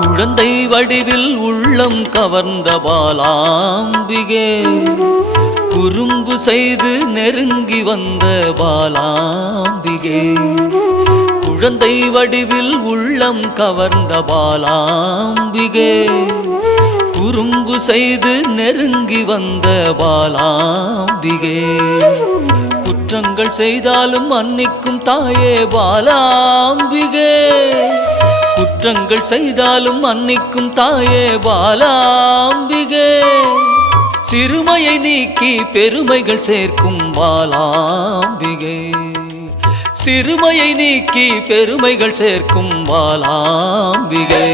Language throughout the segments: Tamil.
குழந்தை வடிவில் உள்ளம் கவர்ந்த பாலாம்பிகே, குறும்பு செய்து நெருங்கி வந்த பாலாம்பிகே. குழந்தை வடிவில் உள்ளம் கவர்ந்த பாலாம்பிகே, குறும்பு செய்து நெருங்கி வந்த பாலாம்பிகே. குற்றங்கள் செய்தாலும் மன்னிக்கும் தாயே பாலாம்பிகே, குற்றங்கள் செய்தாலும் மன்னிக்கும் தாயே பாலாம்பிகே. சிறுமையை நீக்கி பெருமைகள் சேர்க்கும் பாலாம்பிகே, சிறுமையை நீக்கி பெருமைகள் சேர்க்கும் பாலாம்பிகே.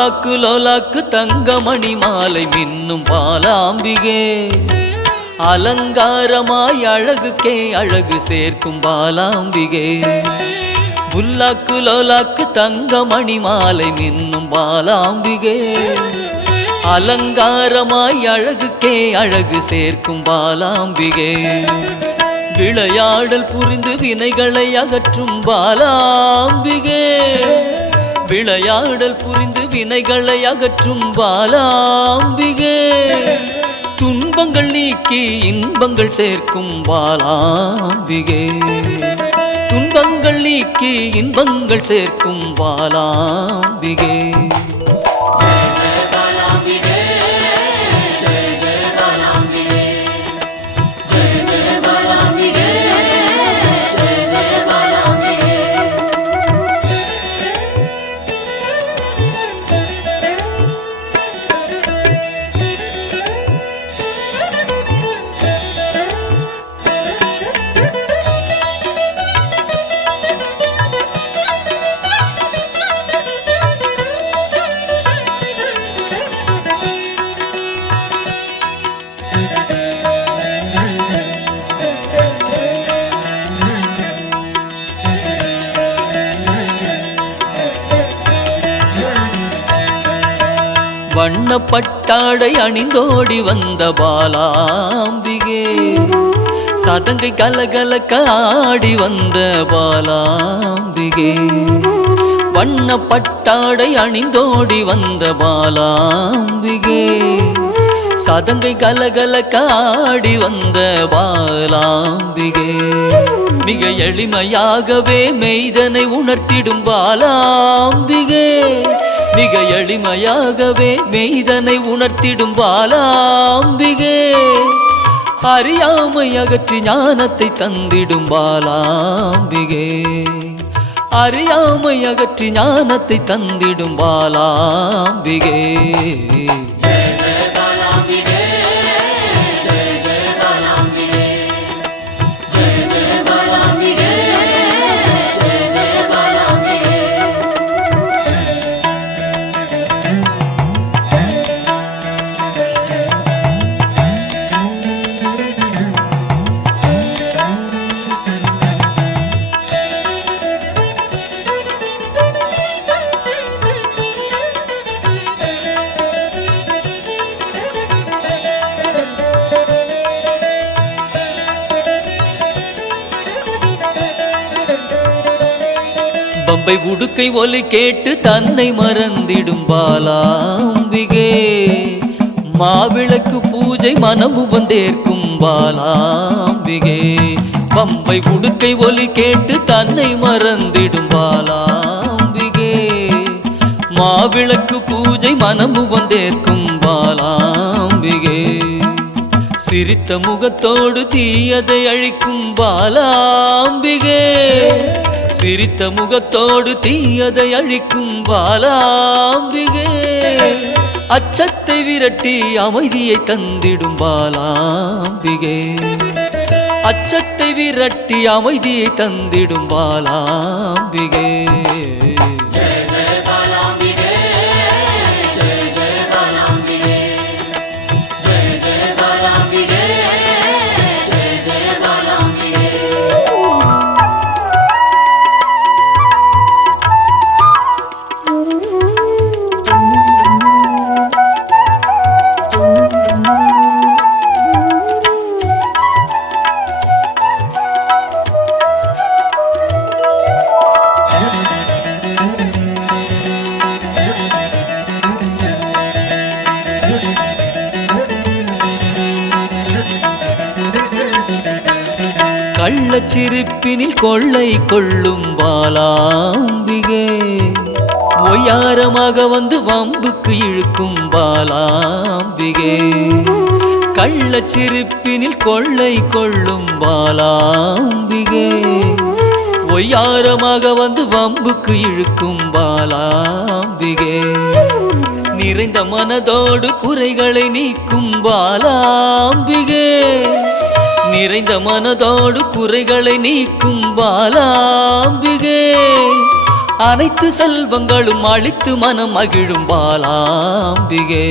லோலாக்கு லோலாக்கு தங்கமணி மாலை மின்னும் பாலாம்பிகே, அலங்காரமாய் அழகுக்கே அழகு சேர்க்கும் பாலாம்பிகே. புல்லாக்கு லோலாக்கு தங்கமணி மாலை மின்னும் பாலாம்பிகே, அலங்காரமாய் அழகுக்கே அழகு சேர்க்கும் பாலாம்பிகே. விளையாடல் புரிந்து வினைகளை அகற்றும் பாலாம்பிகே, விளையாடல் புரிந்து வினைகளை அகற்றும் பாலாம்பிகே. துன்பங்கள் நீக்கி இன்பங்கள் சேர்க்கும் பாலாம்பிகே, துன்பங்கள் நீக்கி இன்பங்கள் சேர்க்கும் பாலாம்பிகே. வண்ணப்பட்டாடை அணிந்தோடி வந்த பாலாம்பிகே, சதங்கை கலகலக்க ஆடி வந்த பாலாம்பிகே. வண்ணப்பட்டாடை அணிந்தோடி வந்த பாலாம்பிகே, சதங்கை கலகலக்க ஆடி வந்த பாலாம்பிகே. மிக எளிமையாகவே மெய்தனை உணர்த்திடும் பாலாம்பிகே, மிக எளிமையாகவே மெய்தனை உணர்த்திடும் பாலாம்பிகே. அறியாமை அகற்றி ஞானத்தை தந்திடும் பாலாம்பிகே, அறியாமை அகற்றி ஞானத்தை தந்திடும் பாலாம்பிகே. பம்பை உடுக்கை ஒலி கேட்டு தன்னை மறந்திடும் பாலாம்பிகே, மாவிளக்கு பூஜை மனமு வந்தேற்கும் பாலாம்பிகே. பம்பை உடுக்கை ஒலி கேட்டு தன்னை மறந்திடும் பாலாம்பிகே, மாவிளக்கு பூஜை மனமு வந்தேற்கும் பாலாம்பிகே. சிரித்த முகத்தோடு தீயதை அழிக்கும் பாலாம்பிகே சிரித்த முகத்தோடு தீயதை அழிக்கும் பாலாம்பிகே அச்சத்தை விரட்டி அமைதியை தந்திடும் பாலாம்பிகே அச்சத்தை விரட்டி அமைதியை தந்திடும் பாலாம்பிகே கள்ளச்சிரிப்பினில் கொள்ளை கொள்ளும் பாலாம்பிகே ஒய்யாரமாக வந்து வம்புக்கு இழுக்கும் பாலாம்பிகே கள்ளச்சிரிப்பினில் கொள்ளை கொள்ளும் பாலாம்பிகே ஒய்யாரமாக வந்து வம்புக்கு இழுக்கும் பாலாம்பிகே நிறைந்த மனதோடு குறைகளை நீக்கும் பாலாம்பிகே நிறைந்த மனதோடு குறைகளை நீக்கும் பாலாம்பிகே அனைத்து செல்வங்களும் அளித்து மனம் மகிழும் பாலாம்பிகே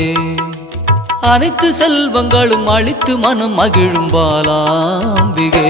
அனைத்து செல்வங்களும் அளித்து மனம் மகிழும் பாலாம்பிகே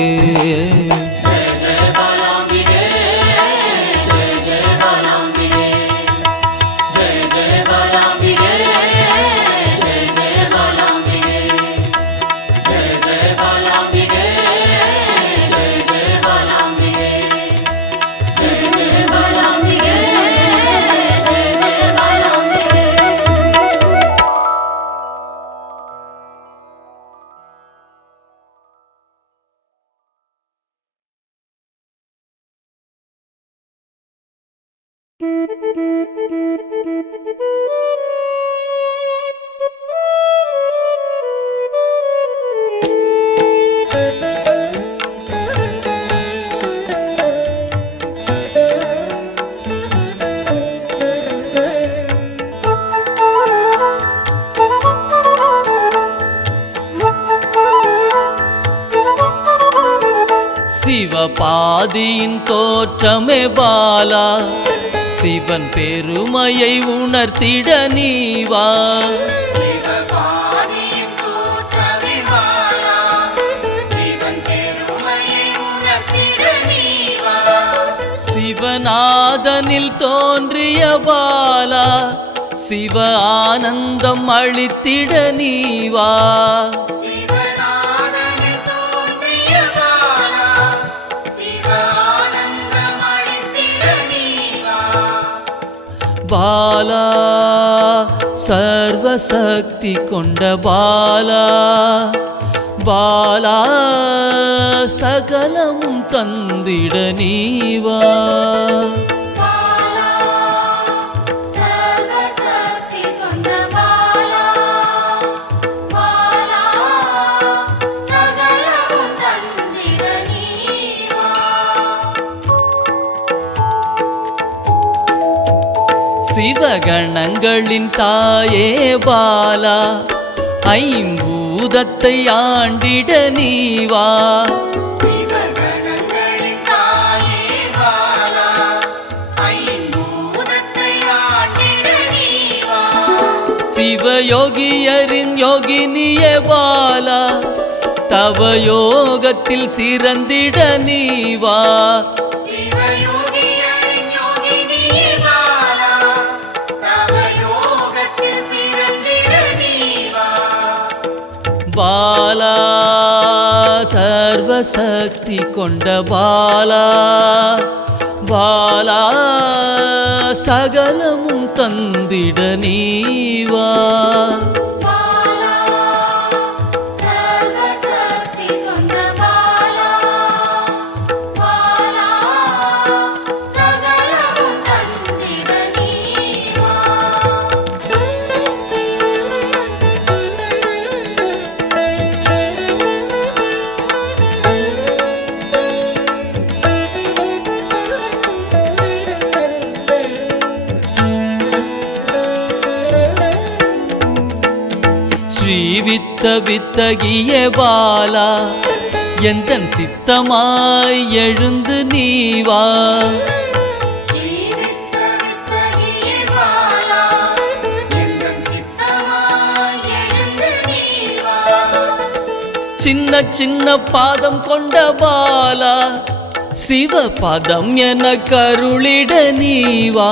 சிவபாதியின் தோற்றமே பாலா சிவன் பெருமையை உணர்த்திட நீவா சிவநாதனில் தோன்றிய பாலா சிவ ஆனந்தம் அளித்திட நீவா பாலா சர்வசக்தி கொண்ட பாலா பாலா சகலமும் தந்திட நீவா சிவகணங்களின் தாயே பாலா ஐம்பூதத்தை ஆண்டிட நீவா சிவயோகியரின் யோகினியே பாலா தவ யோகத்தில் சிறந்திட நீவா பாலா சர்வசக்தி கொண்ட பாலா பாலா சகலமும் தந்திட நீவா ஸ்ரீவித்த வித்தகிய பாலா எந்தன் சித்தமாய் எழுந்து நீ வா. சின்ன சின்ன பாதம் கொண்ட பாலா சிவ பாதம் என கருளிட நீ வா.